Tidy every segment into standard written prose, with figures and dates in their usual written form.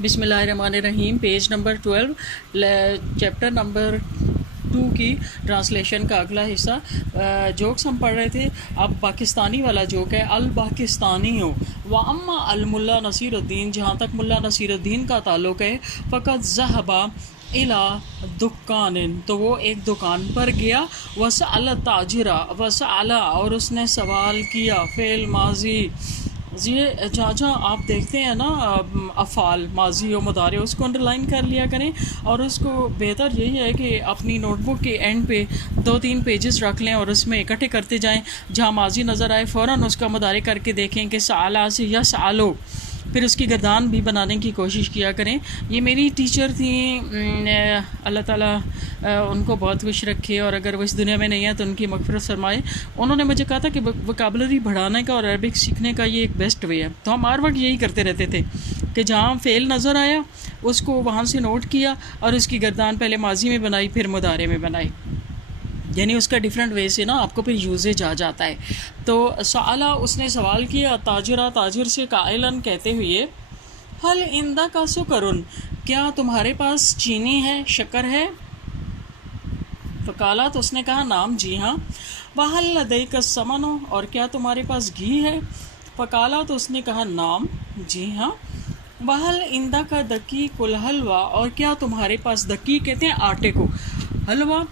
بسم اللہ الرحمن الرحیم، پیج نمبر 12، چیپٹر نمبر 2 کی ٹرانسلیشن کا اگلا حصہ۔ جوکس ہم پڑھ رہے تھے، اب پاکستانی والا جوک ہے، الپاکستانی ہو وَأَمَّا الْمُلَّا نصیر الدین، جہاں تک ملا نصیر الدین کا تعلق ہے، فقط ذهب الى دکان، تو وہ ایک دکان پر گیا، وسأل التاجر، وسأل اور اس نے سوال کیا، فعل ماضی، یہ جہاں جہاں آپ دیکھتے ہیں نا افعال ماضی و مضارع، اس کو انڈر لائن کر لیا کریں، اور اس کو بہتر یہی ہے کہ اپنی نوٹ بک کے اینڈ پہ 2-3 پیجز رکھ لیں اور اس میں اکٹھے کرتے جائیں، جہاں ماضی نظر آئے فوراً اس کا مضارع کر کے دیکھیں کہ سآلا سے یا سآلو، پھر اس کی گردان بھی بنانے کی کوشش کیا کریں۔ یہ میری ٹیچر تھیں، اللہ تعالیٰ ان کو بہت خوش رکھے، اور اگر وہ اس دنیا میں نہیں ہے تو ان کی مغفرت فرمائے۔ انہوں نے مجھے کہا تھا کہ وکیبلری بڑھانے کا اور عربک سیکھنے کا یہ ایک بیسٹ وے ہے، تو ہم ہر وقت یہی کرتے رہتے تھے کہ جہاں فعل نظر آیا اس کو وہاں سے نوٹ کیا اور اس کی گردان پہلے ماضی میں بنائی پھر مضارع میں بنائی، یعنی اس کا ڈیفرنٹ وے سے نا آپ کو پھر یوزیج آ جاتا ہے۔ تو سآلا اس نے سوال کیا، تاجرہ تاجر سے، قائلاً کہتے ہوئے، حل عندک سکرن، کیا تمہارے پاس چینی ہے، شکر ہے؟ فقالا، تو اس نے کہا، نام، جی ہاں۔ وحل لدیک الثمن، اور کیا تمہارے پاس گھی ہے؟ فقالا، تو اس نے کہا، نام، جی ہاں۔ وحل عندک دقیق الحلوہ، اور کیا تمہارے پاس، دقیق کہتے ہیں آٹے کو، حلوہ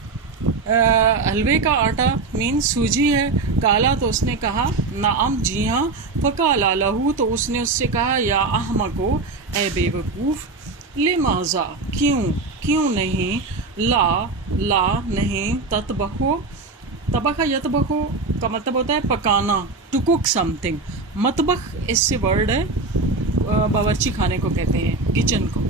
حلوے کا آٹا مین سوجی ہے۔ کالا، تو اس نے کہا، نعم، جی ہاں۔ فقالا لہو، تو اس نے اس سے کہا، یا احمقو، اے بے وقوف، لماذا، کیوں نہیں، لا نہیں، تطبخو، طبخ یطبخو کا مطلب ہوتا ہے پکانا، ٹو کوک سم تھنگ، مطبخ اس سے ورڈ ہے باورچی خانے کو کہتے ہیں، کچن کو،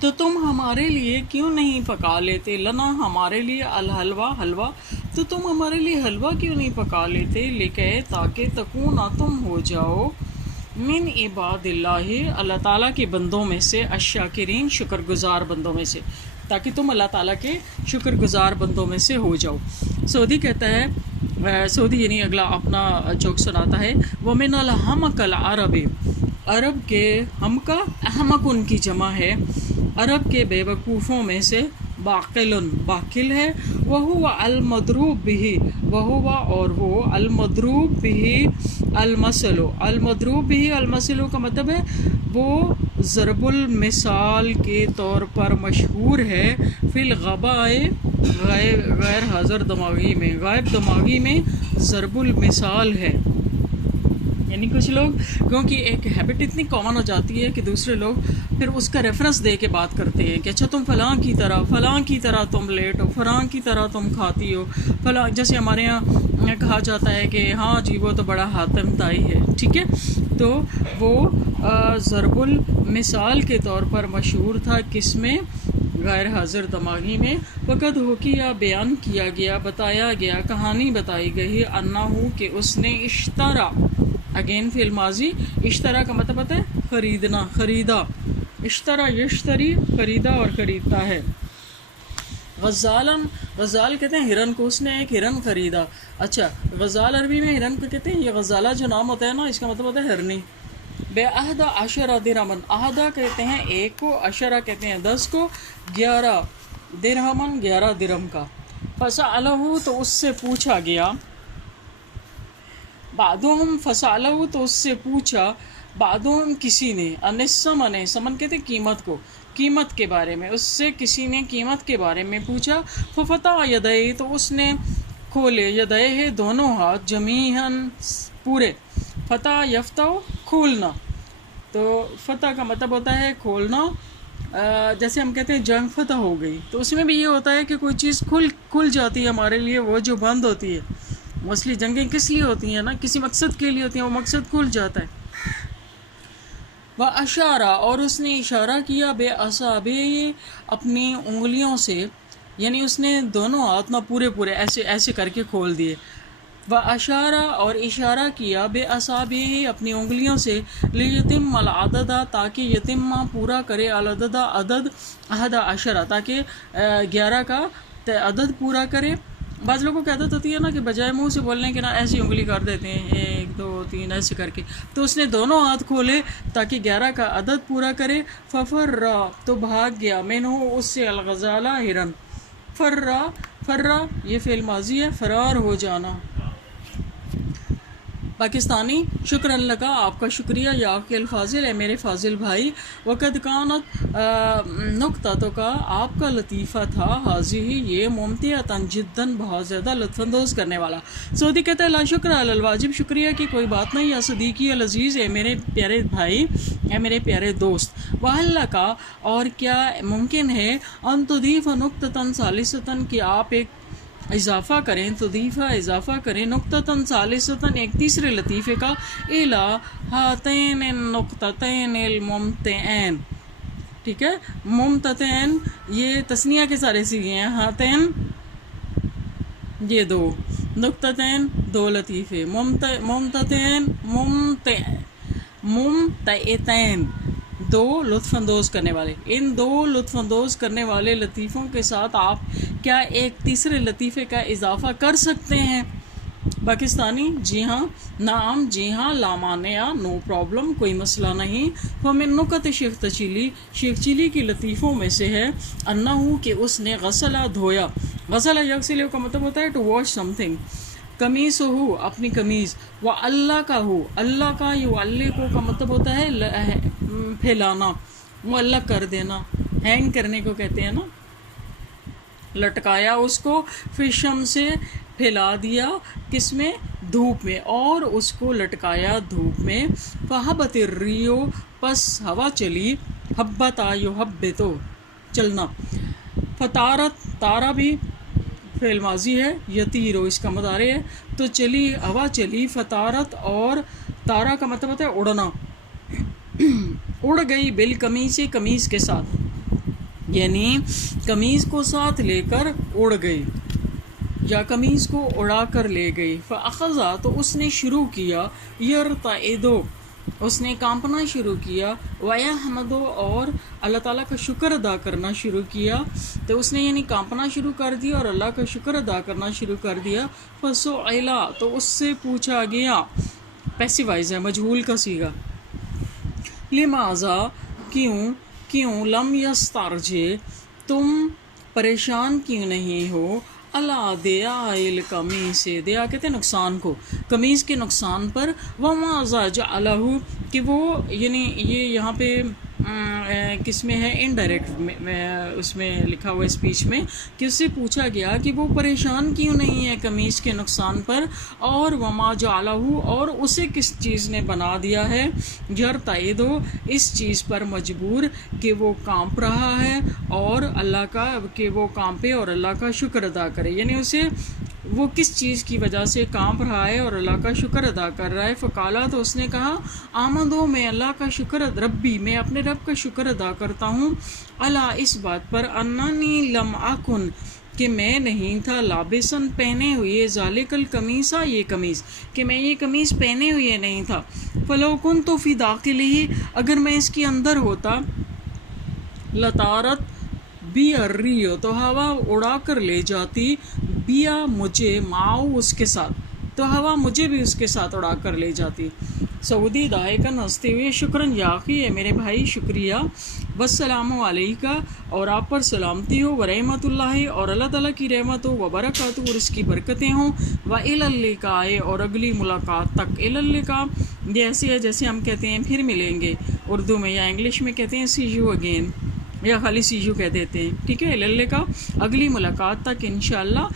تو تم ہمارے لیے کیوں نہیں پکا لیتے، لنا ہمارے لیے، الحلوہ حلوہ، تو تم ہمارے لیے حلوہ کیوں نہیں پکا لیتے، لکھے تاکہ تکونا تم ہو جاؤ، من عباد اللہ اللہ تعالیٰ کے بندوں میں سے، الشاکرین شکر گزار بندوں میں سے، تاکہ تم اللہ تعالیٰ کے شکر گزار بندوں میں سے ہو جاؤ۔ سعودی کہتا ہے، سعودی یعنی اگلا اپنا جوک سناتا ہے، وَمِنَ الْحَمَقِ الْعَرَبِ، عرب کے ہمقہ، احمق ان کی جمع ہے، عرب کے بے وقوفوں میں سے، باقل ہے، وَهُوَ الْمَضْرُوبُ بِهِ، وَهُوَ اور وہ، الْمَضْرُوبُ بِهِ المضروب بِهِ المثل کا مطلب ہے وہ ضرب المثال کے طور پر مشہور ہے، فی الغباء غیر حاضر دماغی میں، غائب دماغی میں ضرب المثال ہے، یعنی کچھ لوگ کیونکہ ایک ہیبٹ اتنی کامن ہو جاتی ہے کہ دوسرے لوگ پھر اس کا ریفرنس دے کے بات کرتے ہیں کہ اچھا تم فلاں کی طرح تم لیٹ ہو، فلاں کی طرح تم کھاتی ہو، فلاں، جیسے ہمارے یہاں کہا جاتا ہے کہ ہاں جی وہ تو بڑا حاتم طائی ہے، ٹھیک ہے، تو وہ ضرب المثال کے طور پر مشہور تھا، کس میں؟ غیر حاضر دماغی میں۔ وقت ہو کیا بیان کیا گیا، بتایا گیا، کہانی بتائی گئی، انہو کہ اس نے، اشترا اگین فی الماضی، اشترا کا مطلب ہوتا ہے خریدنا، خریدا، اشترا یشتری، خریدا اور خریدتا ہے۔ غزالن، غزال کہتے ہیں ہرن کو، اس نے ایک ہرن خریدا۔ اچھا، غزال عربی میں ہرن کو کہتے ہیں، یہ غزالہ جو نام ہوتا ہے نا اس کا مطلب ہوتا ہے ہرنی۔ بے عہدہ عشرہ درہمن، عہدہ کہتے ہیں 1 کو، عشرہ کہتے ہیں 10 کو، 11 درہمن 11 درہم کا۔ فسألہ، تو اس سے پوچھا گیا، بعضهم فسألہ، تو اس سے پوچھا، بعضهم کسی نے، ان الثمن، ثمن کہتے ہیں قیمت کو، قیمت کے بارے میں، اس سے کسی نے قیمت کے بارے میں پوچھا، ففتح یدیہ، تو اس نے کھولے، یدیہ دونوں ہاتھ، جمیعاً پورے، فتح یفتح کھولنا، تو فتح کا مطلب ہوتا ہے کھولنا، جیسے ہم کہتے ہیں جنگ فتح ہو گئی، تو اس میں بھی یہ ہوتا ہے کہ کوئی چیز کھل جاتی ہے ہمارے لیے، وہ جو بند ہوتی ہے، موسٹلی جنگیں کس لیے ہوتی ہیں نا، کسی مقصد کے لیے ہوتی ہیں، وہ مقصد کھل جاتا ہے۔ وَأَشَارَ، اور اس نے اشارہ کیا، بے اصابعہ، اپنی انگلیوں سے، یعنی اس نے دونوں ہاتھ نہ پورے ایسے کر کے کھول دیے۔ وَأَشَارَ، اور اشارہ کیا، بے اصابعہ، اپنی انگلیوں سے، لِيُتِمَّ الْعَدَدَ، تاکہ یتم پورا کرے، العدد عدد، 11 تاکہ 11 کا عدد پورا کرے، بعض لوگوں کو عادت ہوتی ہے نا کہ بجائے منہ سے بولنے کے نا ایسی انگلی کر دیتے ہیں 1 2 3 ایسے کر کے، تو اس نے دونوں ہاتھ کھولے تاکہ 11 کا عدد پورا کرے. ففرا تو بھاگ گیا، منہ اس سے، الغزالہ ہرن. فرا یہ فعل ماضی ہے، فرار ہو جانا. پاکستانی شکر اللہ کا، آپ کا شکریہ یا آپ کے الفاظل ہے میرے فاضل بھائی. وقد کانت نقطہ کا آپ کا لطیفہ تھا، حاضی یہ ممتعۃ جداً بہت زیادہ لطف اندوز کرنے والا. سعودی کہتا ہے لا شکر علی الواجب، شکریہ کی کوئی بات نہیں. یا صدیقی العزیز، اے میرے پیارے بھائی، اے میرے پیارے دوست. وحل کا اور کیا ممکن ہے، ان تضیف نقطۃ ثالثۃ کہ آپ ایک اضافہ کریں، تضیفہ اضافہ کریں، نقطۃ ثالثۃ ایک تیسرے لطیفے کا، الی ہاتین النقطتین الممتعین. ٹھیک ہے، ممتعین یہ تثنیہ کے سارے سیغے ہیں، ہاتین یہ 2، نقطتین 2 لطیفے، ممتعین ممتعتین 2 لطف اندوز کرنے والے. ان 2 لطف اندوز کرنے والے لطیفوں کے ساتھ آپ کیا ایک تیسرے لطیفے کا اضافہ کر سکتے ہیں؟ پاکستانی جی ہاں، نعم جی ہاں، لا مانع نو پرابلم، کوئی مسئلہ نہیں. فمن نکت شیخ چیلی کی لطیفوں میں سے ہے، انہو کہ اس نے غسلہ دھویا. غسلہ یغسل کا مطلب ہوتا ہے ٹو واش سم تھنگ. قمیص ہو اپنی قمیض، و اللہ کا ہو، اللہ کا یو اللہ کو کا مطلب ہوتا ہے پھیلانا، معلق کر دینا، ہینگ کرنے کو کہتے ہیں نا. لٹکایا اس کو، فشم سے پھیلا دیا، کس میں؟ دھوپ میں، اور اس کو لٹکایا دھوپ میں. فہبت الریو پس ہوا چلی، حبتا یحبتو چلنا. فطارت تارا بھی فعل ماضی ہے، یطیرو اس کا مضارع ہے، تو چلی ہوا چلی. فطارت اور تارا کا مطلب ہوتا ہے اڑنا، اڑ گئی. بالقمیص قمیص کے ساتھ، یعنی قمیص کو ساتھ لے کر اڑ گئی یا قمیص کو اڑا کر لے گئی. فاخذا تو اس نے شروع کیا، یرتعدو اس نے کانپنا شروع کیا، ویحمدو اور اللہ تعالیٰ کا شکر ادا کرنا شروع کیا. تو اس نے یعنی کانپنا شروع کر دیا اور اللہ کا شکر ادا کرنا شروع کر دیا. فسئلا تو اس سے پوچھا گیا، پیسیو وائز ہے، مجہول کا صیغہ. لماذا کیوں، لم یسترجع تم پریشان کیوں نہیں ہو، اللہ دیا القمیص، دیا کہتے ہیں نقصان کو، قمیص کے نقصان پر. وما جعلہ کہ وہ یعنی یہ یہاں پہ کس میں ہے، انڈائریکٹ اس میں لکھا ہوا اسپیچ میں کہ اس سے پوچھا گیا کہ وہ پریشان کیوں نہیں ہے قمیص کے نقصان پر، اور وما جعلہ اور اسے کس چیز نے بنا دیا ہے، یرتعدو اس چیز پر مجبور کہ وہ کانپ رہا ہے، اور اللہ کا کہ وہ کانپے اور اللہ کا شکر ادا کرے. یعنی اسے وہ کس چیز کی وجہ سے کانپ رہا ہے اور اللہ کا شکر ادا کر رہا ہے. فقالا تو اس نے کہا، آمدو میں اللہ کا شکر ربی میں اپنے رب کا شکر ادا کرتا ہوں، اللہ اس بات پر، اننی لم اکن کہ میں نہیں تھا، لابسن پہنے ہوئے، ذالک القمیصہ یہ قمیص کہ میں یہ قمیص پہنے ہوئے نہیں تھا. فلو کنت فی داخلہ اگر میں اس کے اندر ہوتا، لطارت بی الریح تو ہوا اڑا کر لے جاتی، بیا مجھے، معاؤ اس کے ساتھ، تو ہوا مجھے بھی اس کے ساتھ اڑا کر لے جاتی. سعودی دائقن ہنستے ہوئے، شکراً یا اخی ہے میرے بھائی، شکریہ. والسلام علیکہ اور آپ پر سلامتی ہو، ورحمۃ اللہ اور اللہ تعالیٰ کی رحمت ہو، وبرکاتہ اور اس کی برکتیں ہوں، وإلی اللقاء اور اگلی ملاقات تک. الی اللقاء یہ ایسے ہے جیسے ہم کہتے ہیں پھر ملیں گے اردو میں، یا انگلش میں کہتے ہیں سی یو اگین، یا خالی سی یو کہہ دیتے ہیں. ٹھیک ہے، الی اللقاء اگلی ملاقات تک انشاءاللہ.